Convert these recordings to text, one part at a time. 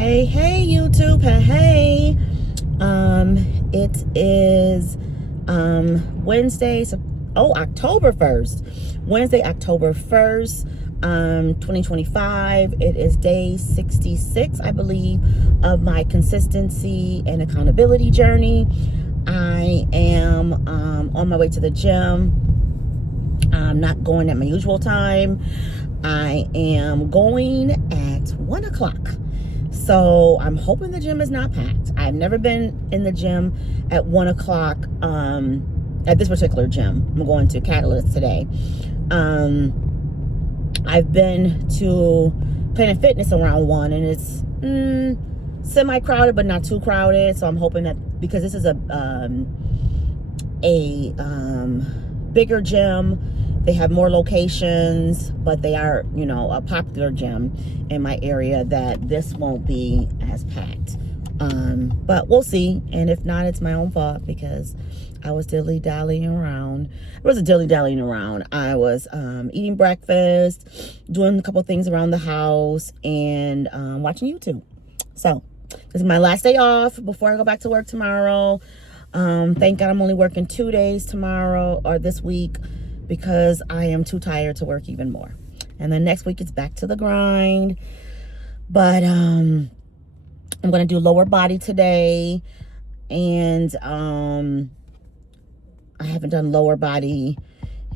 Hey YouTube. Hey. It is Wednesday, October 1st. Wednesday, October 1st, 2025. It is day 66, I believe, of my consistency and accountability journey. I am on my way to the gym. I'm not going at my usual time. I am going at 1 o'clock. So I'm hoping the gym is not packed. I've never been in the gym at 1 o'clock at this particular gym. I'm going to Catalyst today. I've been to Planet Fitness around 1, and it's semi-crowded but not too crowded. So I'm hoping that, because this is a bigger gym, they have more locations, but they are, a popular gym in my area, that this won't be as packed. But we'll see. And if not, it's my own fault, because I was dilly-dallying around. I wasn't dilly-dallying around. I was eating breakfast, doing a couple things around the house, and watching YouTube. So this is my last day off before I go back to work tomorrow. Thank God I'm only working 2 days tomorrow, or this week, because I am too tired to work even more. And then next week it's back to the grind. But I'm going to do lower body today. And I haven't done lower body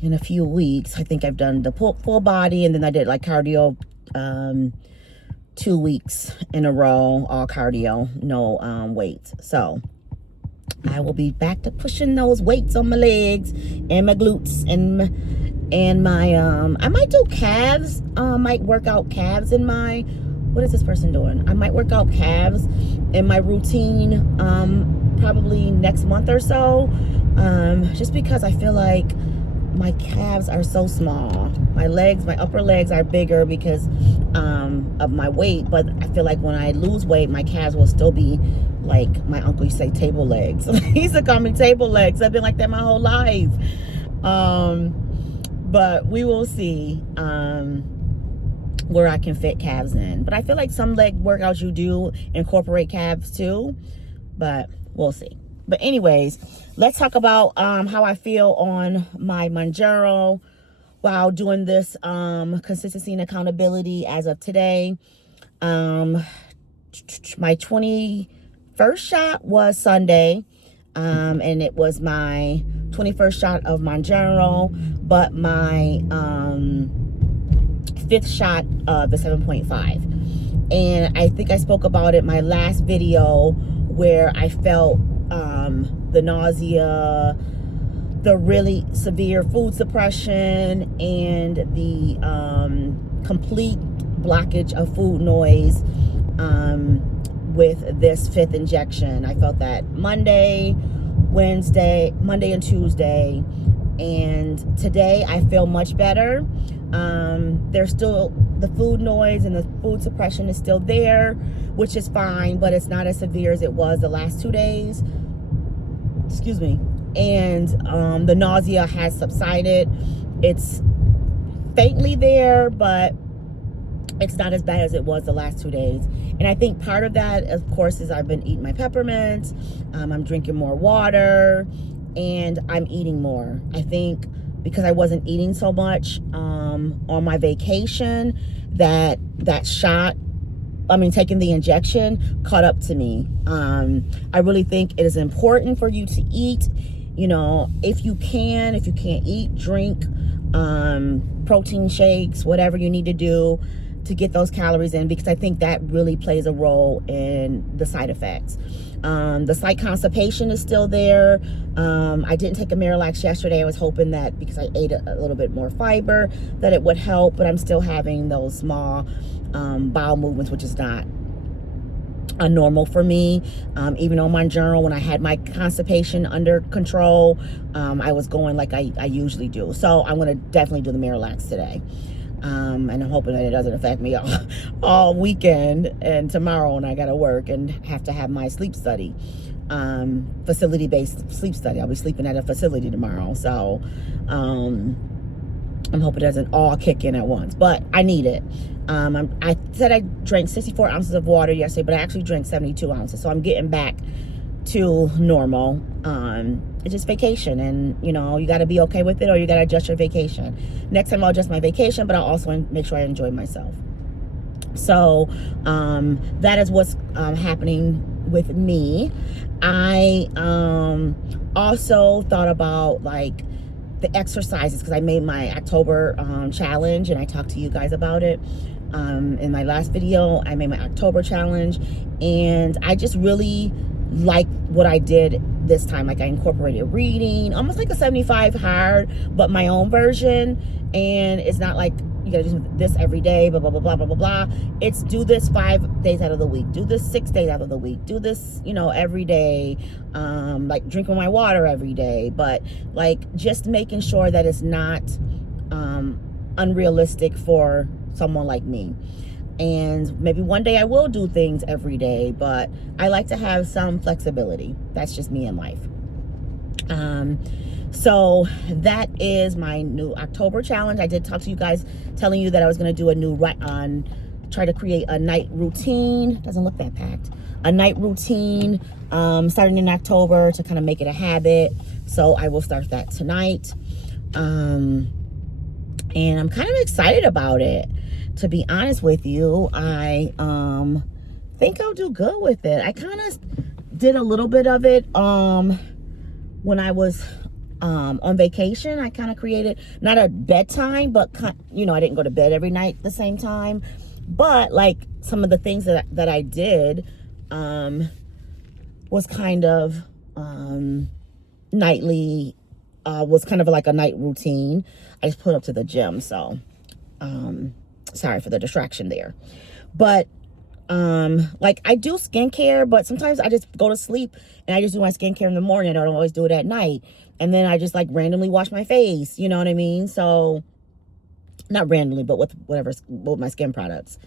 in a few weeks. I think I've done the full body, and then I did like cardio 2 weeks in a row, all cardio, no weights. So I will be back to pushing those weights on my legs and my glutes and my I might do calves. Might work out calves in my, what is this person doing? I might work out calves in my routine probably next month or so. Just because I feel like my calves are so small. My upper legs are bigger because of my weight, but I feel like when I lose weight, my calves will still be like my uncle used to say, table legs. He used to call me table legs. I've been like that my whole life. But we will see where I can fit calves in. But I feel like some leg workouts you do incorporate calves too, but we'll see. But anyways, let's talk about how I feel on my Mounjaro while doing this consistency and accountability as of today. My 21st shot was Sunday, and it was my 21st shot of Mounjaro, but my 5th shot of the 7.5. And I think I spoke about it in my last video, where I felt the nausea, the really severe food suppression, and the complete blockage of food noise with this 5th injection. I felt that Monday and Tuesday, and today I feel much better. There's still the food noise and the food suppression is still there, which is fine, but it's not as severe as it was the last 2 days. Excuse me. And the nausea has subsided. It's faintly there, but it's not as bad as it was the last 2 days. And I think part of that, of course, is I've been eating my peppermints. I'm drinking more water, and I'm eating more. I think because I wasn't eating so much on my vacation, taking the injection caught up to me. I really think it is important for you to eat. If you can't eat, drink protein shakes, whatever you need to do to get those calories in, because I think that really plays a role in the side effects. The slight constipation is still there. I didn't take a Miralax yesterday. I was hoping that because I ate a little bit more fiber that it would help, but I'm still having those small bowel movements, which is not normal for me. Even on Mounjaro, when I had my constipation under control, I was going like I usually do. So I'm going to definitely do the Miralax today. And I'm hoping that it doesn't affect me all weekend and tomorrow when I got to work and have to have my sleep study, facility-based sleep study. I'll be sleeping at a facility tomorrow. So I'm hoping it doesn't all kick in at once, but I need it. I said I drank 64 ounces of water yesterday, but I actually drank 72 ounces. So I'm getting back to normal. It's just vacation, and you know, you got to be okay with it, or you got to adjust your vacation. Next time I'll adjust my vacation, but I'll also make sure I enjoy myself. So that is what's happening with me. I also thought about like the exercises, because I made my October challenge, and I talked to you guys about it in my last video. I made my October challenge, and I just really like what I did this time. Like I incorporated reading, almost like a 75 hard, but my own version. And it's not like you gotta do this every day, blah, blah, blah, blah, blah, blah, blah. It's do this 5 days out of the week, do this 6 days out of the week, do this, you know, every day, like drinking my water every day, but like just making sure that it's not unrealistic for someone like me. And maybe one day I will do things every day, but I like to have some flexibility. That's just me in life. So that is my new October challenge. I did talk to you guys telling you that I was going to do a new try to create a night routine. Doesn't look that packed. A night routine starting in October to kind of make it a habit. So I will start that tonight. And I'm kind of excited about it. To be honest with you, I think I'll do good with it. I kind of did a little bit of it when I was on vacation. I kind of created, not a bedtime, but you know, I didn't go to bed every night at the same time. But like some of the things that I did was kind of nightly, was kind of like a night routine. I just put up to the gym, so sorry for the distraction there. But like I do skincare, but sometimes I just go to sleep and I just do my skincare in the morning. I don't always do it at night. And then I just like randomly wash my face, you know what I mean? So not randomly, but with my skin products.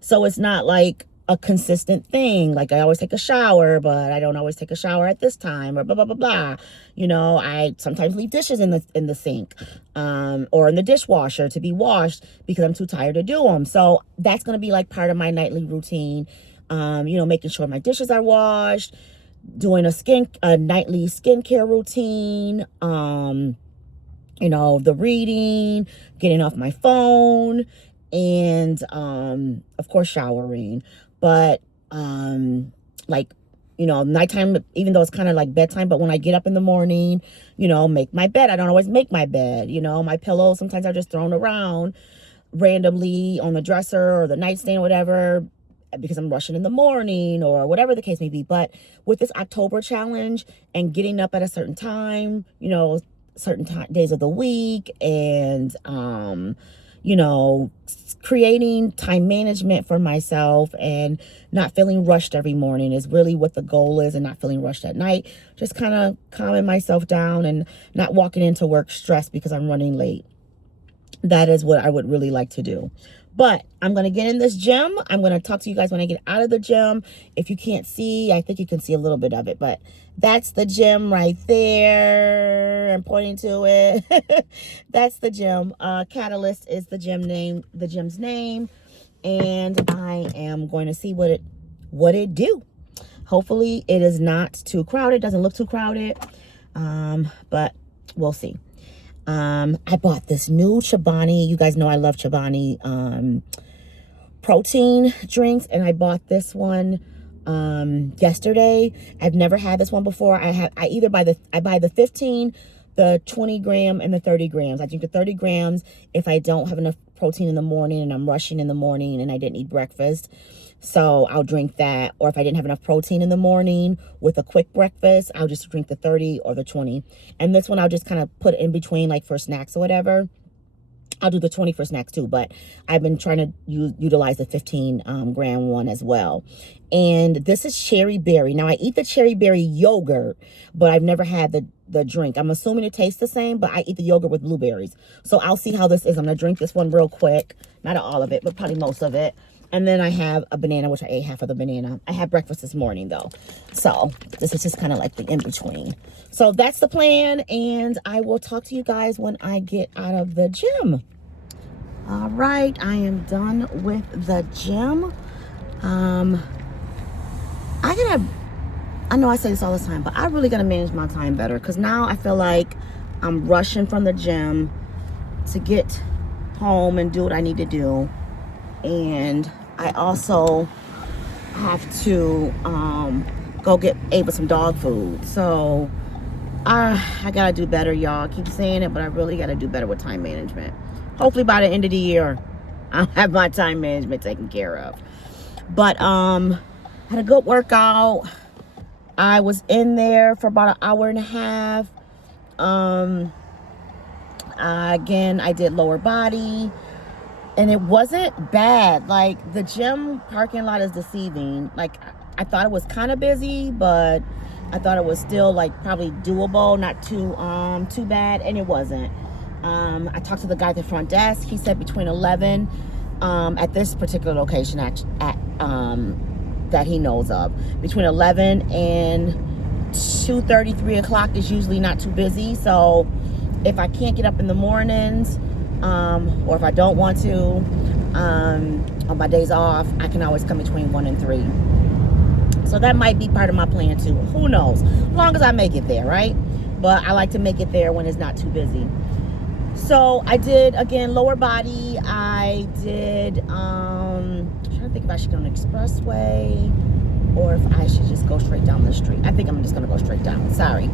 So it's not like a consistent thing. Like I always take a shower, but I don't always take a shower at this time, or blah, blah, blah, blah. You know, I sometimes leave dishes in the sink, or in the dishwasher to be washed because I'm too tired to do them. So that's going to be like part of my nightly routine. You know, making sure my dishes are washed, doing a nightly skincare routine, you know, the reading, getting off my phone, and of course showering. But like, you know, nighttime, even though it's kind of like bedtime, but when I get up in the morning, you know, make my bed. I don't always make my bed, you know, my pillows sometimes are just thrown around randomly on the dresser or the nightstand or whatever, because I'm rushing in the morning or whatever the case may be. But with this October challenge and getting up at a certain time, you know, certain days of the week, and you know, creating time management for myself and not feeling rushed every morning is really what the goal is, and not feeling rushed at night. Just kind of calming myself down and not walking into work stressed because I'm running late. That is what I would really like to do. But I'm going to get in this gym. I'm going to talk to you guys when I get out of the gym. If you can't see, I think you can see a little bit of it, but that's the gym right there. I'm pointing to it. That's the gym. Catalyst is the gym's name. And I am going to see what it do. Hopefully it is not too crowded. Doesn't look too crowded. But we'll see. I bought this new Chobani. You guys know I love Chobani protein drinks, and I bought this one yesterday. I've never had this one before. I buy the 15, the 20 gram, and the 30 grams. I drink the 30 grams if I don't have enough protein in the morning and I'm rushing in the morning and I didn't eat breakfast. So I'll drink that. Or if I didn't have enough protein in the morning with a quick breakfast, I'll just drink the 30 or the 20. And this one I'll just kind of put in between, like for snacks or whatever. I'll do the 20 for snacks too, but I've been trying to utilize the 15 gram one as well. And this is cherry berry. Now I eat the cherry berry yogurt, but I've never had the drink. I'm assuming it tastes the same, but I eat the yogurt with blueberries. So I'll see how this is. I'm gonna drink this one real quick. Not all of it, but probably most of it. And then I have a banana, which I ate half of the banana. I had breakfast this morning, though. So this is just kind of like the in-between. So that's the plan, and I will talk to you guys when I get out of the gym. All right, I am done with the gym. I know I say this all the time, but I really got to manage my time better, because now I feel like I'm rushing from the gym to get home and do what I need to do. And I also have to go get Ava some dog food. So I gotta do better, y'all. I keep saying it, but I really gotta do better with time management. Hopefully by the end of the year, I'll have my time management taken care of. But I had a good workout. I was in there for about an hour and a half. Again, I did lower body, and it wasn't bad. Like, the gym parking lot is deceiving. Like, I thought it was kind of busy, but I thought it was still like probably doable, not too bad, and it wasn't. I talked to the guy at the front desk. He said between 11 at this particular location that he knows of, between 11 and 2:30, 3 o'clock is usually not too busy. So if I can't get up in the mornings, or if I don't want to, on my days off, I can always come between 1 and 3. So that might be part of my plan too. Who knows? As long as I make it there, right? But I like to make it there when it's not too busy. So I did, again, lower body. I did, I'm trying to think if I should go on the expressway or if I should just go straight down the street. I think I'm just gonna go straight down. Sorry.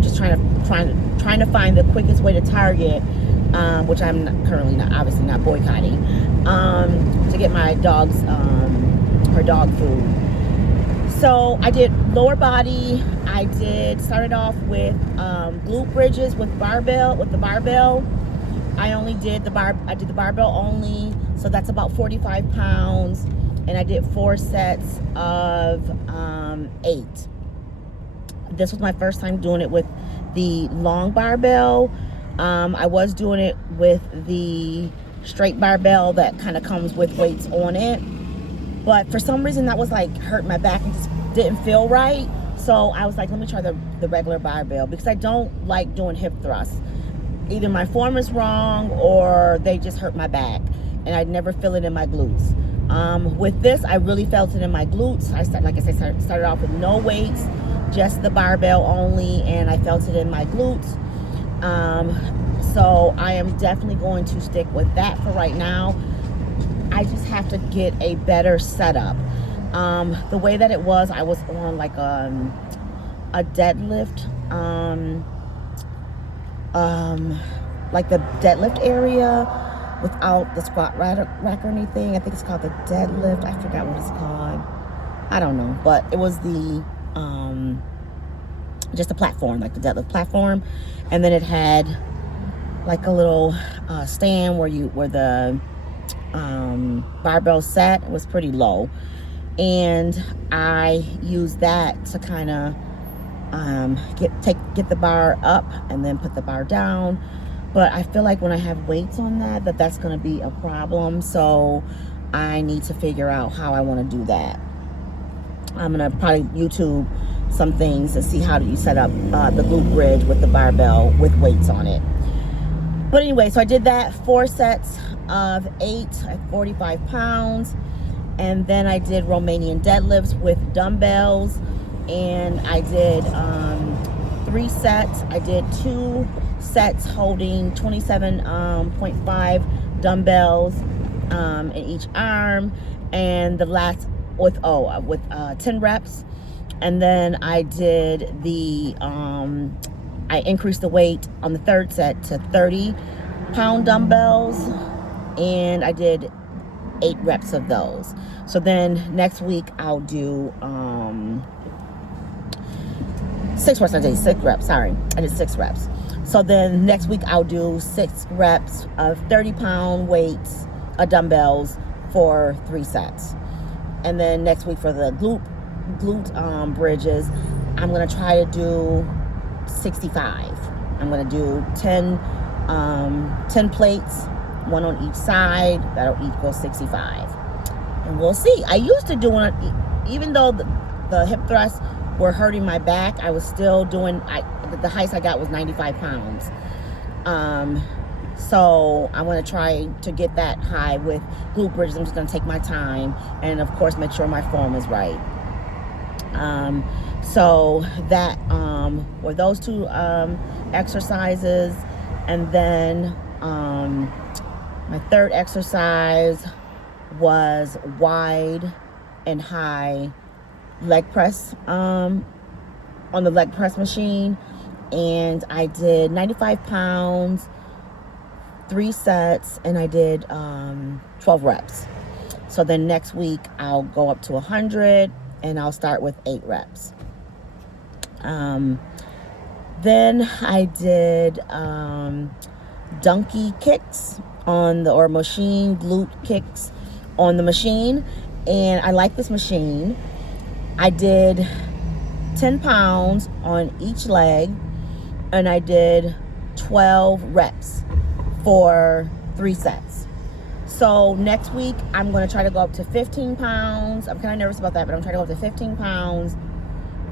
Just trying to find the quickest way to Target, which I'm currently obviously not boycotting, to get my dog's her dog food. So I did lower body. I started off with glute bridges with the barbell. I did the barbell only, so that's about 45 pounds, and I did 4 sets of 8. This was my first time doing it with the long barbell. I was doing it with the straight barbell that kind of comes with weights on it, but for some reason that was like hurt my back and just didn't feel right. So I was like, let me try the regular barbell, because I don't like doing hip thrusts. Either my form is wrong or they just hurt my back, and I never feel it in my glutes. With this, I really felt it in my glutes. I started off with no weights, just the barbell only, and I felt it in my glutes. So I am definitely going to stick with that for right now. I just have to get a better setup. The way that it was, I was on like a deadlift, like the deadlift area without the squat rack or anything. I think it's called the deadlift. I forgot what it's called. I don't know, but it was the just a platform, like the deadlift platform, and then it had like a little stand where the barbell sat. It was pretty low, and I used that to kind of get the bar up and then put the bar down. But I feel like when I have weights on that's going to be a problem. So I need to figure out how I want to do that. I'm going to probably YouTube some things and see how do you set up the glute bridge with the barbell with weights on it. But anyway, so I did that 4 sets of 8 at 45 pounds. And then I did Romanian deadlifts with dumbbells. And I did 3 sets. I did 2 sets holding 27.5 dumbbells in each arm. And the last with 10 reps. And then I did I increased the weight on the 3rd set to 30-pound dumbbells, and I did 8 reps of those. So then next week I'll do 6 reps. I did 6 reps. Sorry, I did 6 reps. So then next week I'll do 6 reps of 30-pound weights, dumbbells for 3 sets. And then next week for the glute bridges, I'm gonna try to do 65. I'm gonna do 10 plates, 1 on each side. That'll equal 65. And we'll see. I used to do it, even though the hip thrusts were hurting my back, I was still doing, the highest I got was 95 pounds. So I want to try to get that high with glute bridges. I'm just going to take my time and, of course, make sure my form is right. So that were those two exercises. And then my third exercise was wide and high leg press on the leg press machine. And I did 95 pounds, 3 sets, and I did 12 reps. So then next week I'll go up to 100 and I'll start with 8 reps. Then I did donkey kicks on or machine glute kicks on the machine, and I like this machine. I did 10 pounds on each leg, and I did 12 reps for 3 sets. So next week I'm going to try to go up to 15 pounds. I'm kind of nervous about that, but I'm trying to go up to 15 pounds,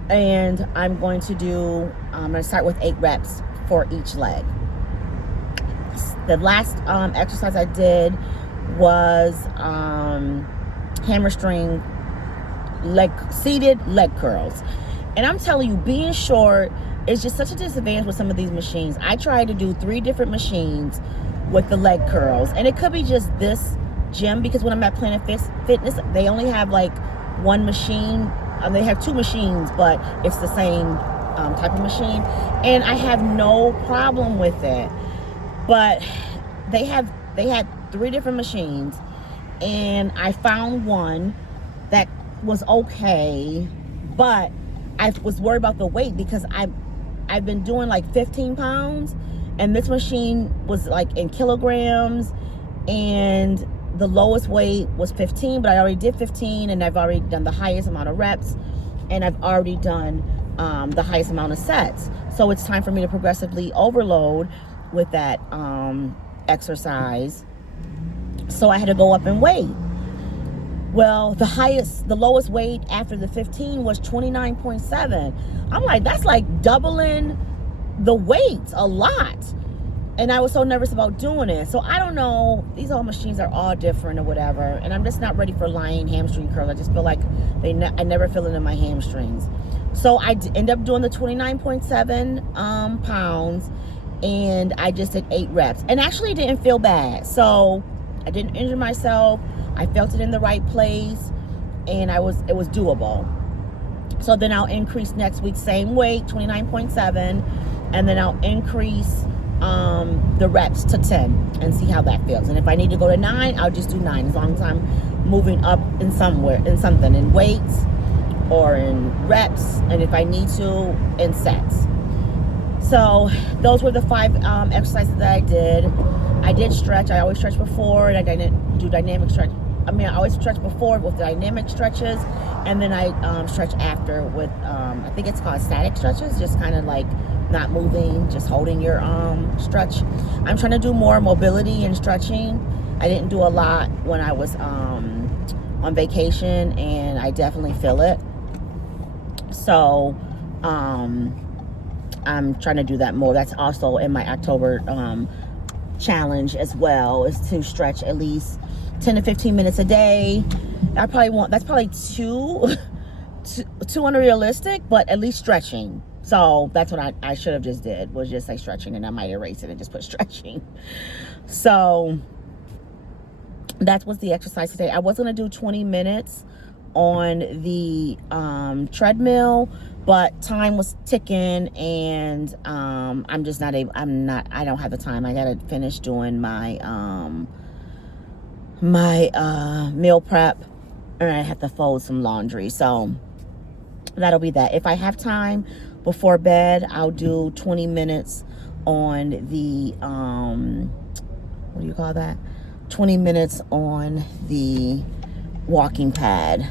and I'm going to start with 8 reps for each leg. The last exercise I did was hamstring seated leg curls. And I'm telling you, being short is just such a disadvantage with some of these machines. I tried to do 3 different machines with the leg curls, and it could be just this gym, because when I'm at Planet Fitness, they only have like 1 machine. They have 2 machines, but it's the same type of machine, and I have no problem with it. But they had 3 different machines, and I found one that was okay, but I was worried about the weight, because I've been doing like 15 pounds, and this machine was like in kilograms, and the lowest weight was 15, but I already did 15, and I've already done the highest amount of reps, and I've already done the highest amount of sets. So it's time for me to progressively overload with that exercise. So I had to go up in weight. Well, the lowest weight after the 15 was 29.7. I'm like, that's like doubling the weight a lot. And I was so nervous about doing it. So I don't know, these old machines are all different or whatever, and I'm just not ready for lying hamstring curls. I just feel like I never feel it in my hamstrings. So I end up doing the 29.7 pounds, and I just did 8 reps, and actually it didn't feel bad. So I didn't injure myself. I felt it in the right place, and it was doable. So then I'll increase next week, same weight, 29.7, and then I'll increase the reps to 10 and see how that feels. And if I need to go to 9, I'll just do 9, as long as I'm moving up in something, in weights or in reps, and if I need to, in sets. So those were the 5 exercises that I did. I did stretch. I always stretch before, and I didn't do dynamic stretch. I always stretch before with dynamic stretches, and then I stretch after with, I think it's called static stretches, just kind of like not moving, just holding your stretch. I'm trying to do more mobility and stretching. I didn't do a lot when I was on vacation, and I definitely feel it. So I'm trying to do that more. That's also in my October challenge as well, is to stretch at least 10 to 15 minutes a day. That's probably too unrealistic, but at least stretching. So that's what I should have just did, was just say stretching, and I might erase it and just put stretching. So that was the exercise today. I was going to do 20 minutes on the treadmill, but time was ticking, and I'm just not able. I don't have the time. I got to finish doing my meal prep, and I have to fold some laundry. So that'll be that. If I have time before bed, I'll do 20 minutes on the, what do you call that? 20 minutes on the walking pad,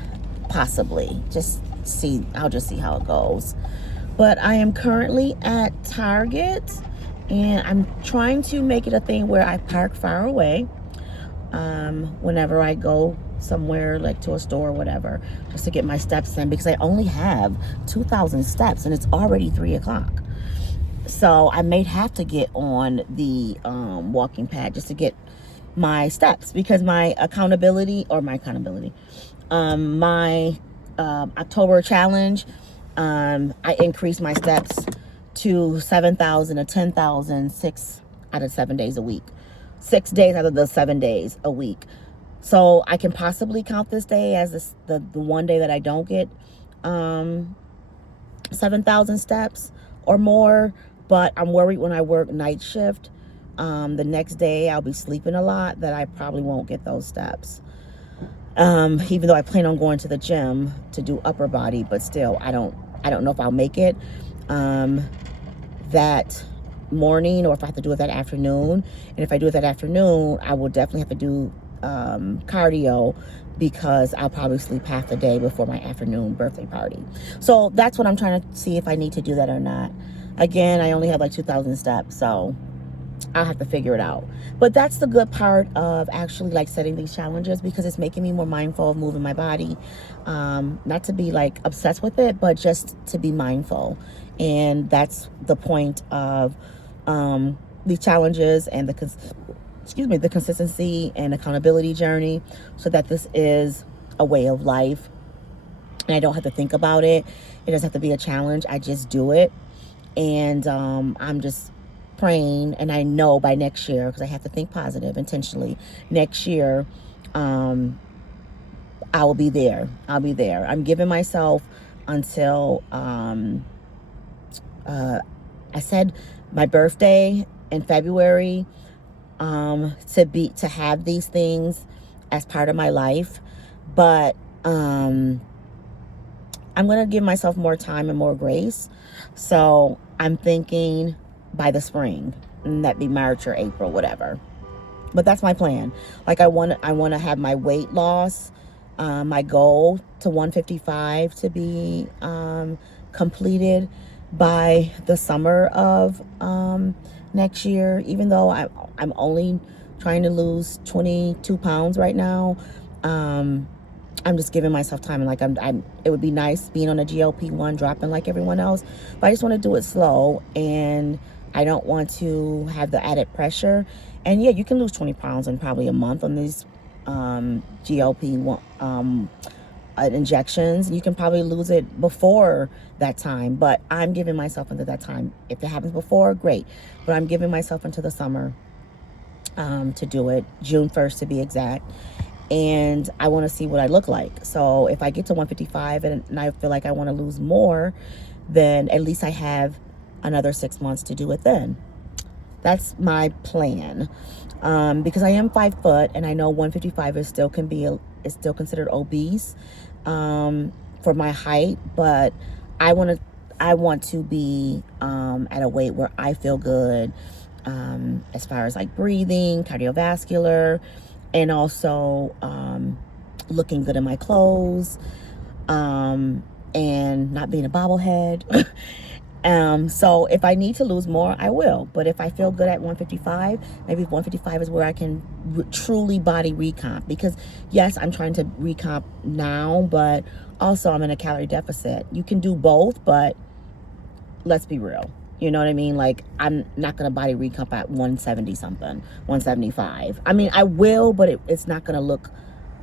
possibly. I'll just see how it goes. But I am currently at Target, and I'm trying to make it a thing where I park far away whenever I go somewhere, like to a store or whatever, just to get my steps in, because I only have 2,000 steps and it's already 3 o'clock. So I may have to get on the walking pad just to get my steps, because my October challenge, I increased my steps to 7,000 to 10,000 6 out of 7 days a week. 6 days out of the 7 days a week. So I can possibly count this day as the one day that I don't get 7,000 steps or more. But I'm worried when I work night shift, the next day I'll be sleeping a lot, that I probably won't get those steps. Even though I plan on going to the gym to do upper body, but still, I don't know if I'll make it that morning, or if I have to do it that afternoon. And if I do it that afternoon, I will definitely have to do cardio, because I'll probably sleep half the day before my afternoon birthday party. So that's what I'm trying to see, if I need to do that or not. Again, I only have like 2,000 steps, so I'll have to figure it out. But that's the good part of actually like setting these challenges, because it's making me more mindful of moving my body. Not to be like obsessed with it, but just to be mindful. And that's the point of these challenges and the consistency and accountability journey, so that this is a way of life and I don't have to think about it. It doesn't have to be a challenge. I just do it. And I'm just praying, and I know by next year, because I have to think positive intentionally, next year I will be there. I'll be there. I'm giving myself until I said my birthday in February, to have these things as part of my life. But I'm going to give myself more time and more grace. So I'm thinking by the spring, and that'd be March or April, whatever. But that's my plan. Like I want to have my weight loss, my goal to 155 to be completed by the summer of next year. Even though I'm only trying to lose 22 pounds right now, I'm just giving myself time. And like it would be nice being on a GLP1, dropping like everyone else, but I just want to do it slow, and I don't want to have the added pressure. And yeah, you can lose 20 pounds in probably a month on these GLP1 injections. You can probably lose it before that time, but I'm giving myself into that time. If it happens before, great, but I'm giving myself into the summer to do it, June 1st to be exact. And I want to see what I look like. So if I get to 155 and I feel like I want to lose more, then at least I have another 6 months to do it then. That's my plan. Because I am 5 foot, and I know 155 is still considered obese for my height, but I want to be at a weight where I feel good, as far as like breathing, cardiovascular, and also looking good in my clothes, and not being a bobblehead. So if I need to lose more, I will. But if I feel good at 155, maybe 155 is where I can truly body recomp. Because yes, I'm trying to recomp now, but also I'm in a calorie deficit. You can do both, but let's be real. You know what I mean? Like, I'm not going to body recomp at 170 something, 175. I mean, I will, but it's not going to look,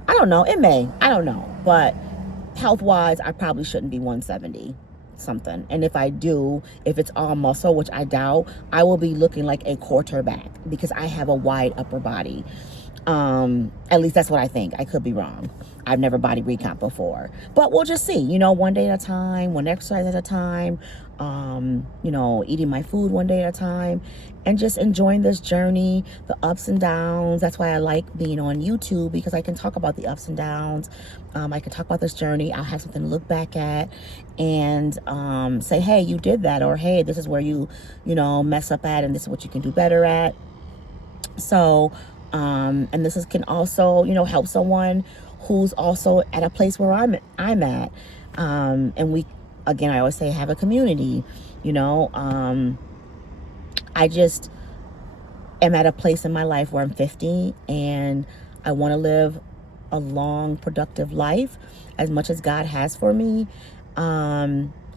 I don't know. It may, I don't know. But health-wise, I probably shouldn't be 170 something. And if I do, if it's all muscle, which I doubt, I will be looking like a quarterback, because I have a wide upper body. At least that's what I think. I could be wrong. I've never body recomp before, but we'll just see, one day at a time, one exercise at a time, eating my food one day at a time, and just enjoying this journey, the ups and downs. That's why I like being on YouTube, because I can talk about the ups and downs. I can talk about this journey. I'll have something to look back at and say, hey, you did that, or hey, this is where you mess up at, and this is what you can do better at. So and this can also help someone who's also at a place where I'm at, and we, again, I always say, have a community. I just am at a place in my life where I'm 50 and I want to live a long, productive life as much as God has for me.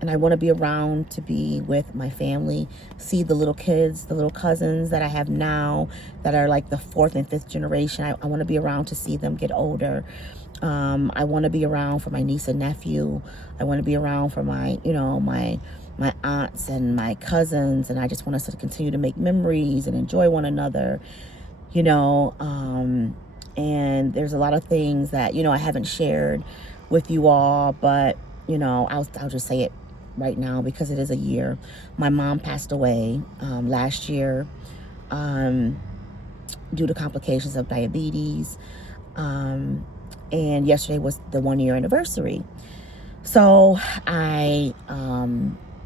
And I want to be around to be with my family, see the little kids, the little cousins that I have now that are like the fourth and fifth generation. I want to be around to see them get older. I want to be around for my niece and nephew. I want to be around for my, my aunts and my cousins. And I just want us to continue to make memories and enjoy one another, and there's a lot of things that, I haven't shared with you all, but, I'll just say it right now because it is a year. My mom passed away last year due to complications of diabetes. And yesterday was the 1-year anniversary. So I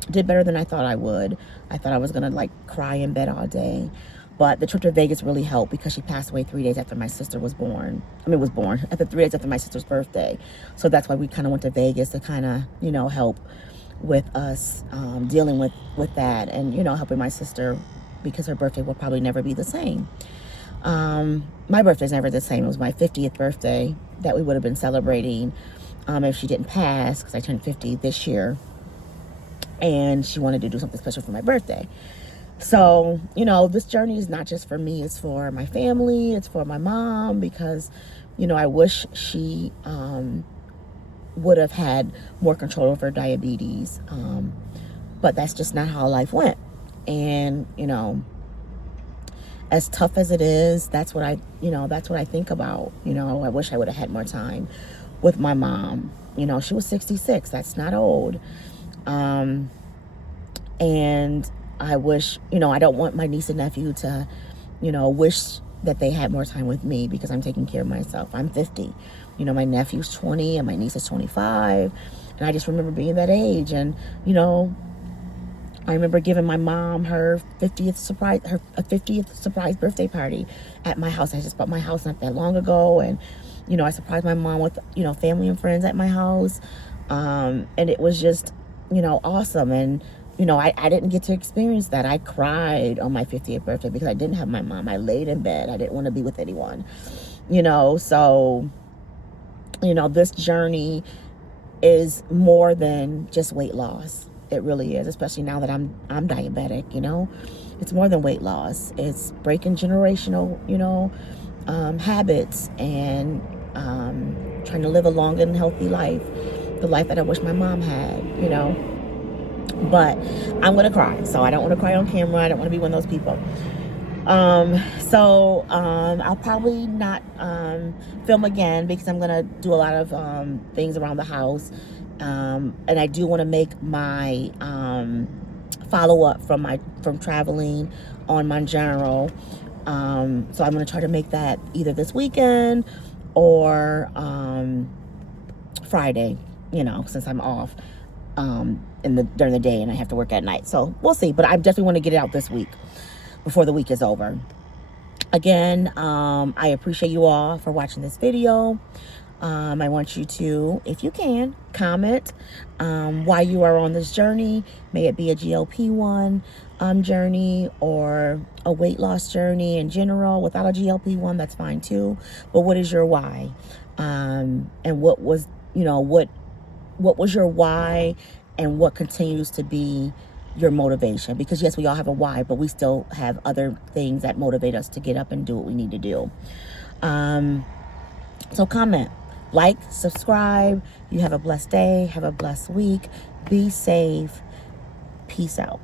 did better than I thought I would. I thought I was going to cry in bed all day. But the trip to Vegas really helped because she passed away 3 days after my sister was born. After 3 days after my sister's birthday. So that's why we kind of went to Vegas to kind of, help with us dealing with that and, helping my sister because her birthday will probably never be the same. My birthday's never the same. It was my 50th birthday that we would have been celebrating if she didn't pass, because I turned 50 this year. And she wanted to do something special for my birthday. So, this journey is not just for me. It's for my family. It's for my mom because, I wish she would have had more control over diabetes. But that's just not how life went. And, as tough as it is, that's what I think about. I wish I would have had more time with my mom. She was 66. That's not old. And I wish, I don't want my niece and nephew to, wish that they had more time with me because I'm taking care of myself. I'm 50. My nephew's 20 and my niece is 25. And I just remember being that age. And, I remember giving my mom her 50th surprise birthday party at my house. I just bought my house not that long ago. And, I surprised my mom with, family and friends at my house. And it was just, awesome. And, I didn't get to experience that. I cried on my 50th birthday because I didn't have my mom. I laid in bed. I didn't want to be with anyone, so, this journey is more than just weight loss. It really is, especially now that I'm diabetic, it's more than weight loss. It's breaking generational, habits and trying to live a long and healthy life, the life that I wish my mom had, But I'm going to cry. So I don't want to cry on camera. I don't want to be one of those people. I'll probably not film again because I'm going to do a lot of things around the house. And I do want to make my follow-up from traveling on Mounjaro. So I'm going to try to make that either this weekend or Friday, since I'm off during the day and I have to work at night. So we'll see. But I definitely want to get it out this week before the week is over. Again, I appreciate you all for watching this video. I want you to, if you can, comment why you are on this journey. May it be a GLP1 journey or a weight loss journey in general. Without a GLP1, that's fine too. But what is your why? And what was, what was your why and what continues to be your motivation? Because yes, we all have a why, but we still have other things that motivate us to get up and do what we need to do. So comment, like, subscribe. You have a blessed day. Have a blessed week. Be safe. Peace out.